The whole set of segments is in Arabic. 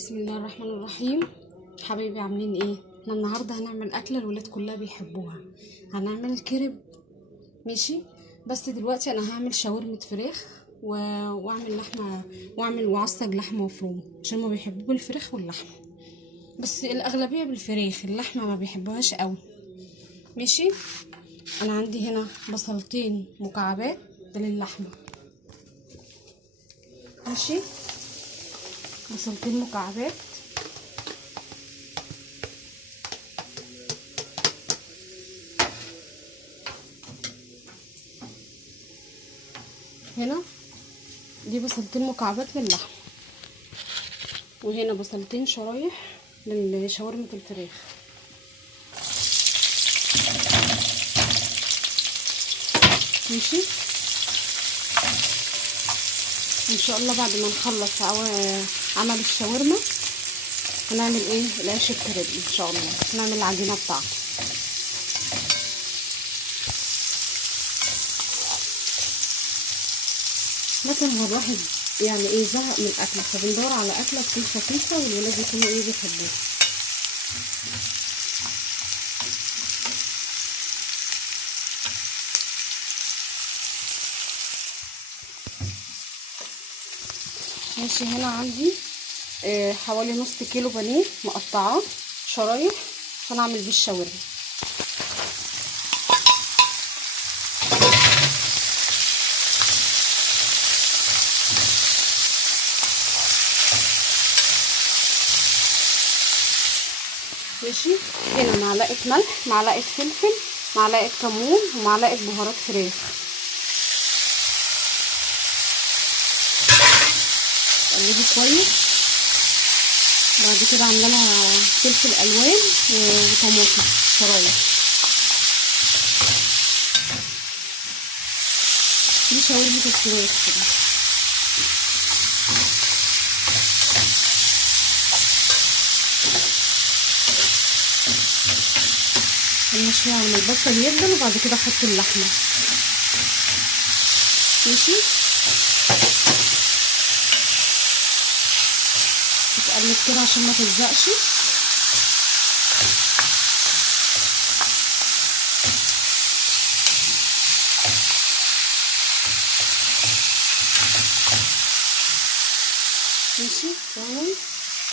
بسم الله الرحمن الرحيم. حبايبي عاملين ايه؟ احنا النهارده هنعمل اكله الولاد كلها بيحبوها. هنعمل كرب. ماشي. بس دلوقتي انا هعمل شاورمه فراخ واعمل لحمه، واعصج لحمه مفرومه عشان ما بيحبوا بالفراخ واللحمه، بس الاغلبيه بالفراخ، اللحمه ما بيحبوهاش قوي. ماشي. انا عندي هنا بصلتين مكعبات ده للحمه. ماشي. بصلتين مكعبات، هنا دي بصلتين مكعبات للحم، وهنا بصلتين شرايح لشاورمة الفراخ. ماشي. ان شاء الله بعد ما نخلص عمل الشاورما هنعمل ايه؟ العيش الكريب ان شاء الله، نعمل العجينه بتاعته. مثلا هو الواحد يعني ايه زهق من الاكل، فبندور على اكله تكون خفيفه والولاد يكونوا ايه بيحبوها. ماشي. هنا عندي حوالي نص كيلو بانيه مقطعاه شرايح عشان اعمل بيه الشاورما. ماشي. هنا معلقه ملح، معلقه فلفل، معلقه كمون، ومعلقه بهارات فراخ. قلبي كويس. بعد كده عامله لها فلفل الوان وطماطم شرايح. دي شاورمه الفراخ كده. استنى شويه على ما البصل يدبل وبعد كده احط اللحمه. ماشي. تقلب كده عشان ما تلزقش. ماشي. تمام.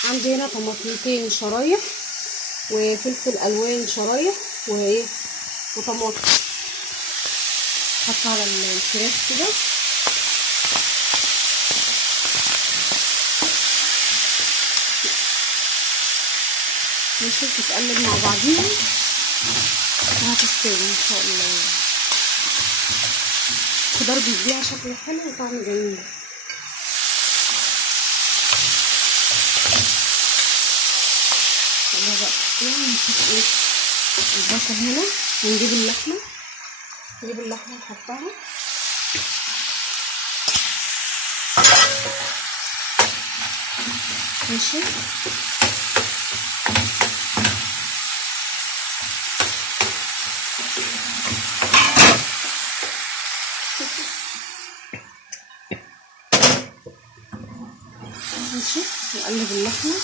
عندي هنا طماطمتين شرايح وفلفل الوان شرايح وايه وطماطم. حط على الفراخ كده. ماشي. تتقلب مع بعضيها وهتستوي ان شاء الله. الخضار بيديها شكل حلو وطعم جميل. يلا بقى نشوف ايه البصل هنا، ونجيب اللحمه، نجيب اللحمه نحطها. ماشي. ماشي. نقلب اللحمه.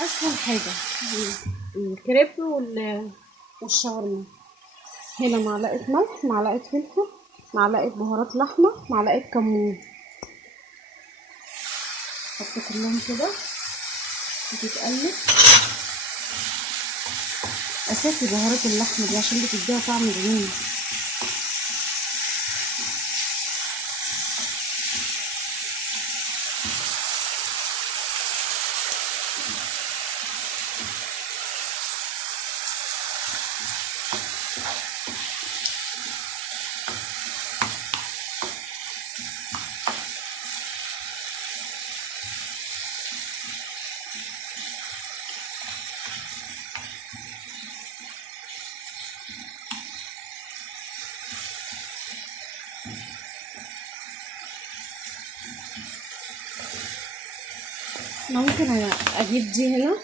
اسهل حاجه الكريب والشاورما. هنا معلقه ملح، معلقه فلفل، معلقه بهارات لحمه، معلقه كمون. حط كلهم كده وتتقلب. اساسي بهارات اللحمه دي عشان بتديها طعم جميل. انا ممكن اجيب دي هنا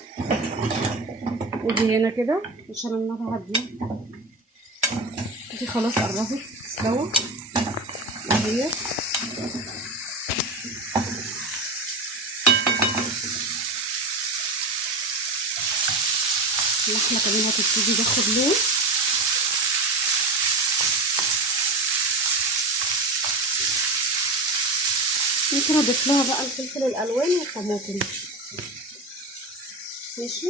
ودي هنا كده عشان النار هاديه. دي خلاص قربت استوى اهي. اللحمه كمان هتبتدي تاخد لون. ممكن اضيف لها بقى الفلفل الالوان والطماطم. ماشي.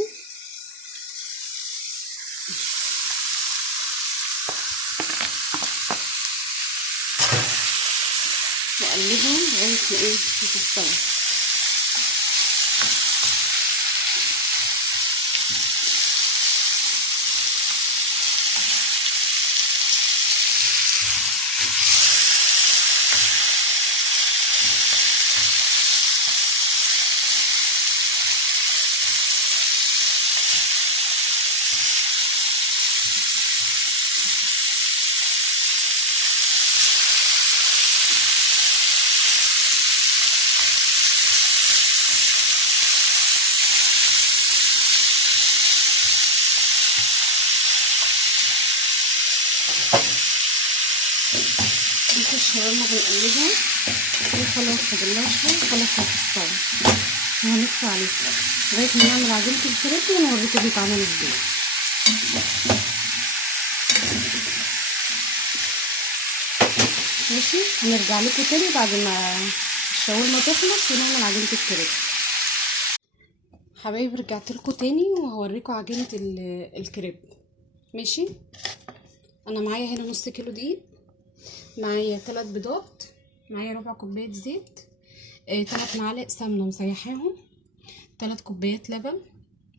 واقلبها لغايه ما ايه تستوي. الشاورما بنقلبها وخلاص فاضلها شويه خلاص هتستوي. وهنطفي عليها لغايه ما نعمل عجينه الكريب ونوريكم بيتعمل ازاي. ماشي. هنرجع لكم تاني بعد ما الشاورما تخلص ونعمل عجينه الكريب. حبايبي رجعت لكم تاني وهوريكم عجينه الكريب. ماشي. انا معايا هنا نص كيلو دقيق، معايا 3 بيضات، معايا ربع كوبايه زيت، 3 معالق سمنه مسيحاهم، 3 كوبايات لبن.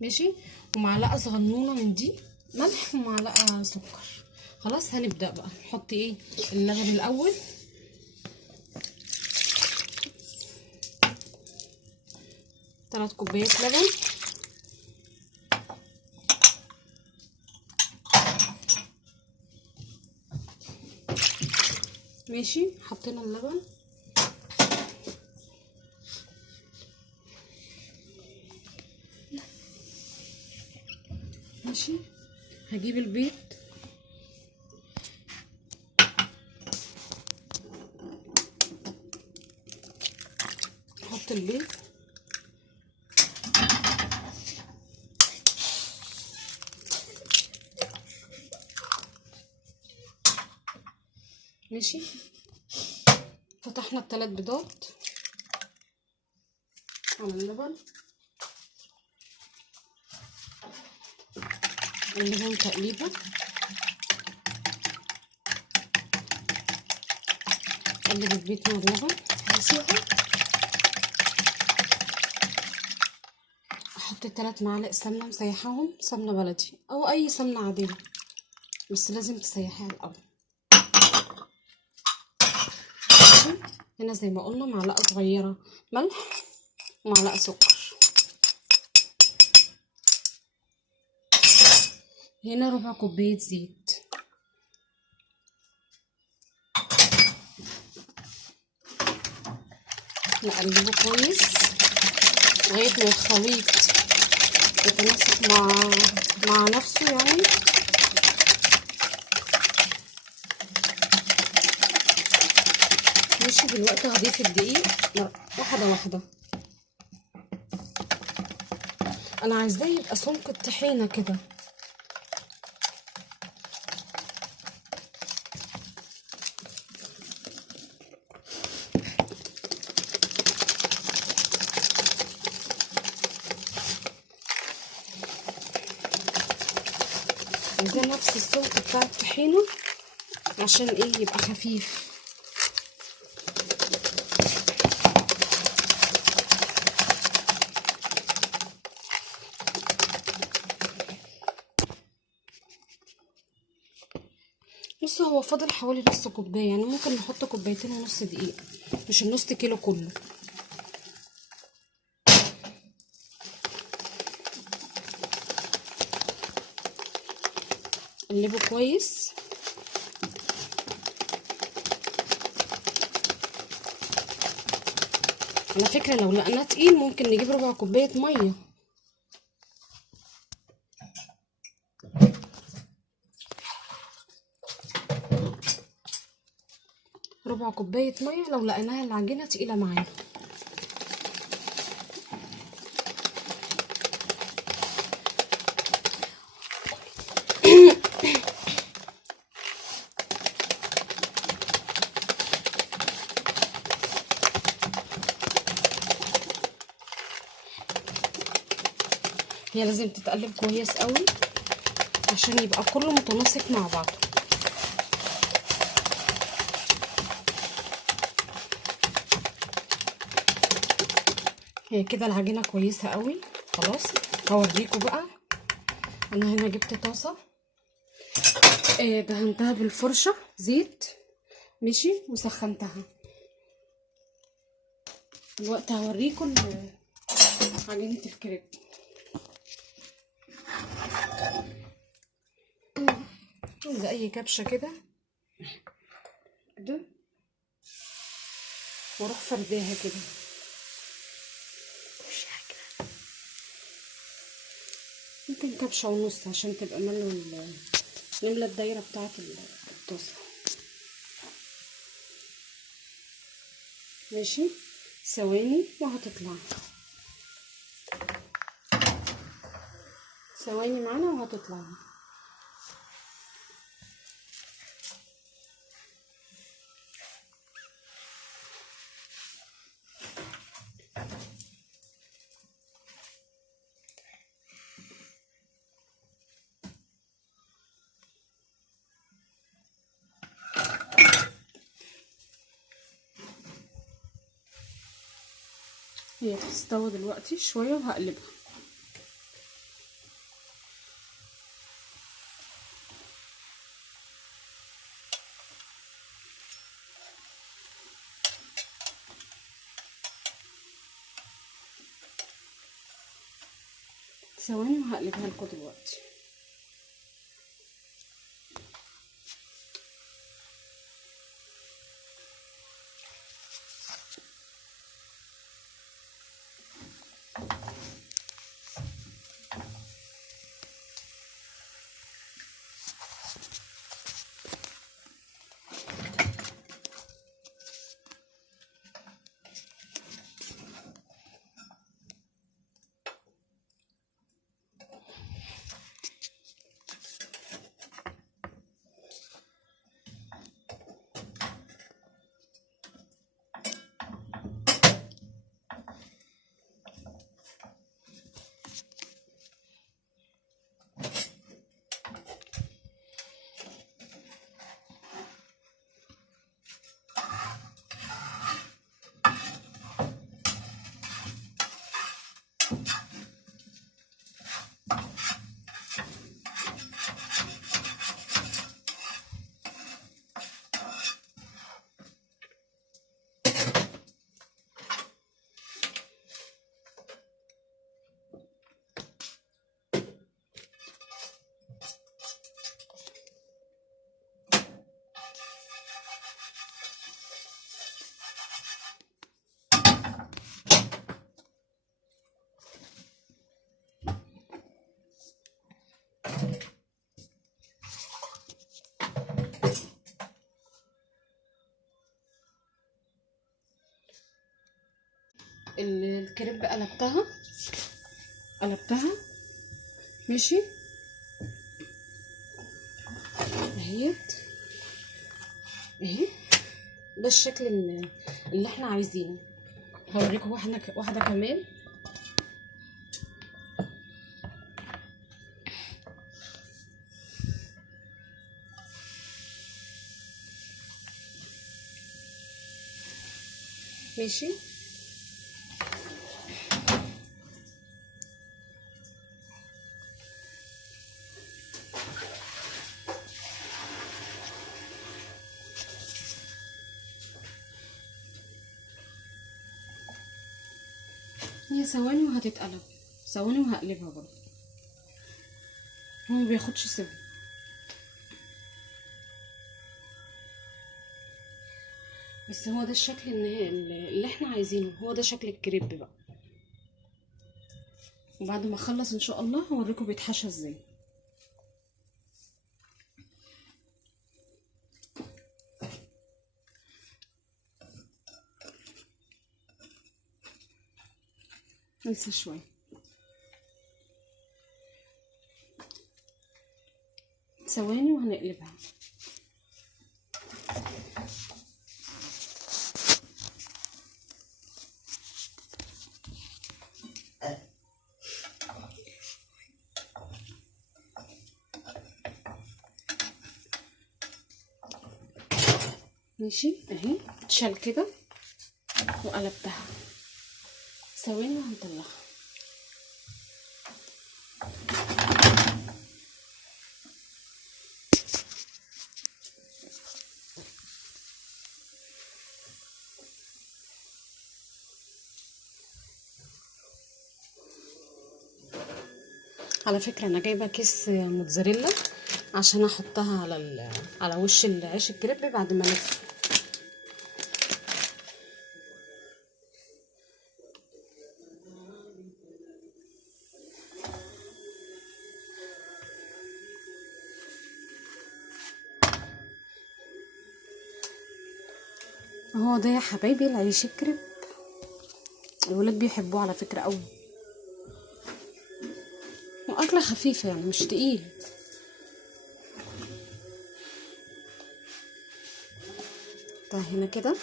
ماشي. ومعلقه صغنونه من دي ملح ومعلقه سكر. خلاص هنبدا بقى نحط ايه اللبن الاول. ثلاث كوبايات لبن. ماشي. حطينا اللبن. ماشي. هجيب البيض احط البيض. ماشي. فتحنا ال3 بيضات على اللبن، نقلبهم تقليبه. قلب البيض مع اللبن. هسيبها. احط 3 معالق سمنه مسيحاهم، سمنه بلدي او اي سمنه عاديه بس لازم تسيحيها الاول. هنا زي ما قلنا معلقه صغيره ملح ومعلقه سكر. هنا ربع كوبايه زيت. نقلبه كويس لغايه ما الخليط يتماسك مع نفسه يعني. ماشي. دلوقتي هضيف الدقيق واحده واحده. انا عايزاه يبقى سمك الطحينه كده. عايزاه نفس السمك بتاع الطحينه عشان ايه يبقى خفيف. بص هو فاضل حوالي نص كوبايه، يعني ممكن نحط كوبايتين ونص دقيق، مش النص كيلو كله. قلبه كويس. على فكره لو لقيناه تقيل ممكن نجيب ربع كوبايه ميه. ربع كوبايه ميه لو لقيناها العجينه تقيله معانا. هي لازم تتقلب كويس قوي عشان يبقى كله متناسق مع بعضه. هي كده العجينه كويسه قوي. خلاص هوريكم بقى. انا هنا جبت طاسه دهنتها بالفرشه زيت ماشي وسخنتها. دلوقتي هوريكم عجينه الكريب. زي اي كبشه كده كده واروح فرداها كده. ممكن كبشه ونص عشان تبقى نملى الدايره بتاعه الطاسه. ماشي ثواني وهتطلع. ثواني معانا وهتطلع. هي هتستوي دلوقتي شويه وهقلبها. ثواني وهقلبها لكم دلوقتي. الكريب قلبتها ماشي اهيت اهي. ده الشكل اللي احنا عايزينه. هوريكم واحده كمان. ماشي هي ثواني وهتتقلب. ثواني وهقلبها برضه. هو ما بياخدش سوا. بس هو ده الشكل النهائي اللي احنا عايزينه. هو ده شكل الكريب بقى. وبعد ما اخلص ان شاء الله هوريكم بيتحشى ازاي. انسى شويه. ثواني وهنقلبها. ماشي اهي اتشال كده وقلبتها. ثواني وهنطلعها. على فكره انا جايبه كيس موتزاريلا عشان احطها على وش العيش الكريب بعد ما الف. اهو ده يا حبايبي العيش الكريب، الولاد بيحبوه على فكره قوي، واكله خفيفه يعني مش تقيل. طيب هنا كده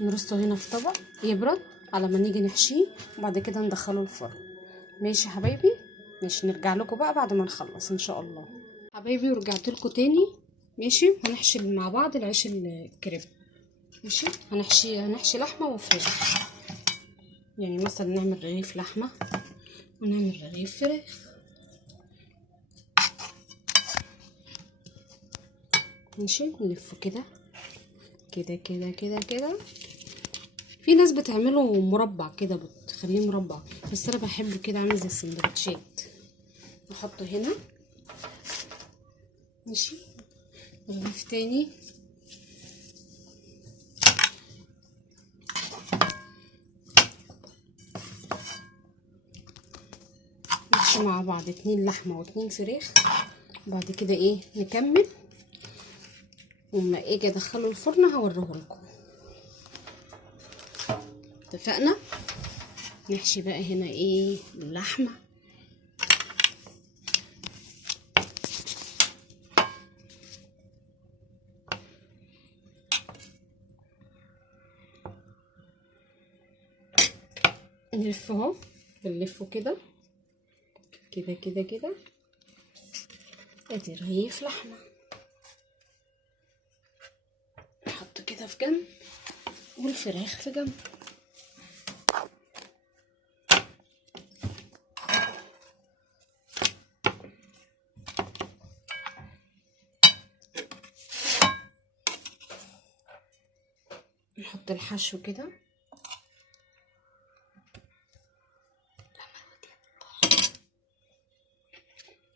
نرصه هنا في طبق يبرد على ما نيجي نحشيه، وبعد كده ندخله الفرن. ماشي يا حبايبي، ماشي نرجع لكم بقى بعد ما نخلص ان شاء الله. حبايبي ورجعت لكم تاني. ماشي هنحشي مع بعض العيش الكريب. ماشي هنحشي لحمه وفراخ، يعني مثلا نعمل رغيف لحمه ونعمل رغيف فراخ. ماشي نلفه كده كده كده كده كده. في ناس بتعمله مربع كده، بتخليه مربع، بس انا بحبه كده عامل زي السندوتشات. نحطه هنا. ماشي رغيف تاني. نحشي مع بعض 2 لحمه و2 فراخ، وبعد كده ايه نكمل، وما اجي ادخله الفرن هوريهولكم. اتفقنا. نحشي بقى هنا ايه اللحمه. نلفه اهو، بنلفه كده كده كده كده. ادي رغيف لحمه، نحط كده في جنب والفراخ في جنب. نحط الحشو كده.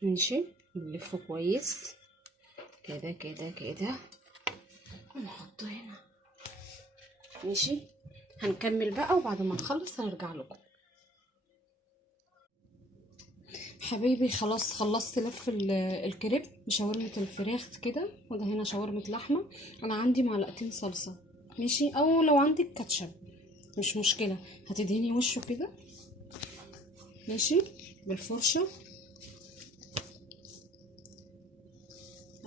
ماشي نلفه كويس كده كده كده ونحطه هنا. ماشي هنكمل بقى، وبعد ما نخلص هنرجع لكم. حبايبي خلاص خلصت لف الكريب بشاورمة الفراخ كده، وده هنا شاورمة لحمة. انا عندي معلقتين صلصة، ماشي، او لو عندك كاتشب مش مشكلة، هتدهني وشه كده ماشي بالفرشة.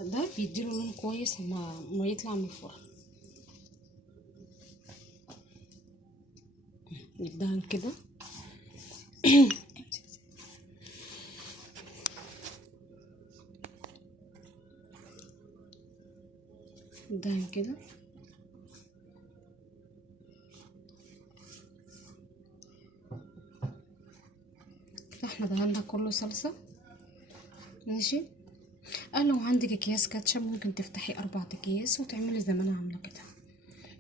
ده بيديله لون كويس ما يطلع من الفرن. ندهن كده. ندهن كده. احنا دهنا كله صلصة. ماشي لو عندك اكياس كاتشب ممكن تفتحي 4 اكياس وتعملي زي ما انا عامله كده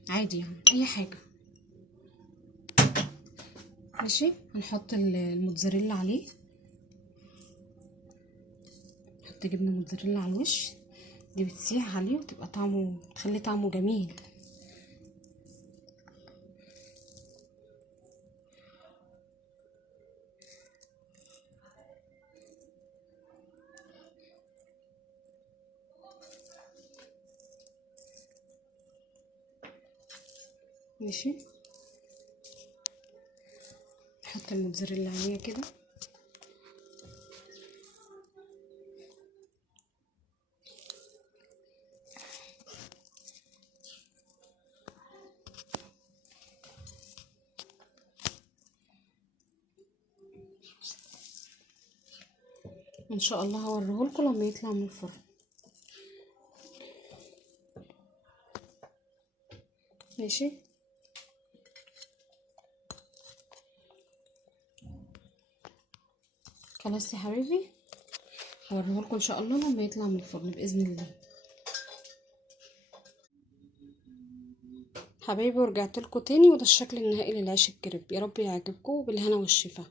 عادي، يعني اي حاجه. ماشي هنحط الموتزاريلا عليه. نحط جبنه موتزاريلا على الوش، دي بتسيح عليه وتبقى طعمه، تخلي طعمه جميل. ماشي. نحط الموتزاريلا عليها كده. ان شاء الله هوريهولكم لما يطلع من الفرن. ماشي. خلاص يا حبيبي، هوريهولكم ان شاء الله لما يطلع من الفرن باذن الله. حبايبي ورجعت لكم تاني، وده الشكل النهائي للعيش الكريب. يا رب يعجبكم، بالهنا والشفا.